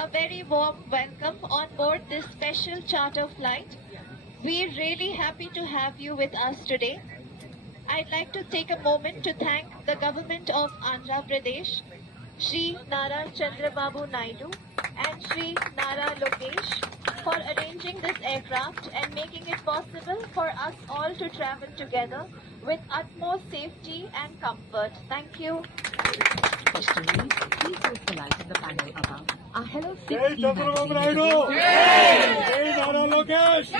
a very warm welcome on board this special charter flight. We're really happy to have you with us today. I'd like to take a moment to thank the government of Andhra Pradesh, Shri Nara Chandrababu Naidu and Shri Nara Lokesh for arranging this aircraft and making it possible for us all to travel together with utmost safety and comfort. Thank you. Questioning, please use the light in the panel above. Our Hello Jai 6E Chandrababu magazine Naidu! Jai Nara Lokesh!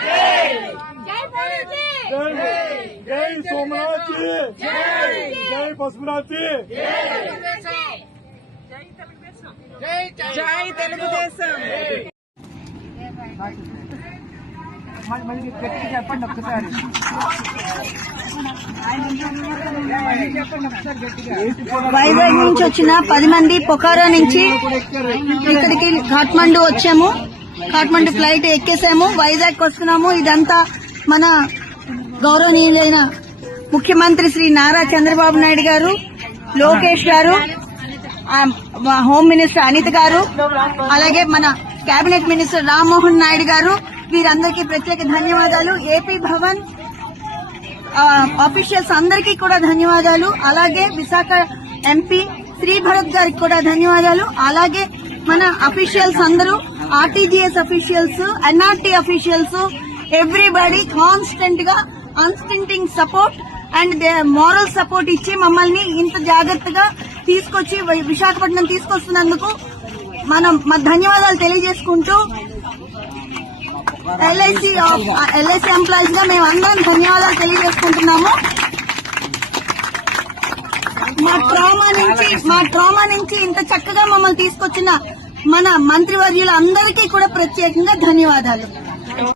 Jai Somnath ji! Jai Pasupanath ji! జై తెలుగుదేశం మళ్ళీ గట్టిగా చెప్పండి ఒకసారి వైజాగ్ నుంచి వచ్చిన 10 మంది పొఖారా నుంచి ఇక్కడికి కాఠ్మండు వచ్చాము. కాఠ్మండు ఫ్లైట్ ఎక్కేసాము, వైజాగ్ వస్తున్నాము. ఇదంతా మన గౌరవనీయులైన ముఖ్యమంత్రి శ్రీ నారా చంద్రబాబు నాయుడు గారు, లోకేష్ గారు, హోమ్ మినిస్టర్ అనిత గారు, అలాగే మన కేబినెట్ మినిస్టర్ రామ్మోహన్ నాయుడు గారు, వీరందరికీ ప్రత్యేక ధన్యవాదాలు. ఏపీ భవన్ ఆఫీషియల్స్ అందరికీ కూడా ధన్యవాదాలు. అలాగే విశాఖ ఎంపీ శ్రీ భరత్ గారికి కూడా ధన్యవాదాలు. అలాగే మన అఫీషియల్స్ అందరూ, RTGS officials, NRT officials, everybody constant గా unstinting support and moral support ఇచ్చి మమ్మల్ని ఇంత జాగ్రత్తగా తీసుకొచ్చి విశాఖపట్నం తీసుకొస్తున్నందుకు మనం మా ధన్యవాదాలు తెలియజేసుకుంటూ ఎల్ఐసి ఎంప్లాయీస్ గా మేము అందరం ధన్యవాదాలు తెలియజేసుకుంటున్నాము. మా ట్రామా నుంచి ఇంత చక్కగా మమ్మల్ని తీసుకొచ్చిన మన మంత్రివర్యులు అందరికీ కూడా ప్రత్యేకంగా ధన్యవాదాలు.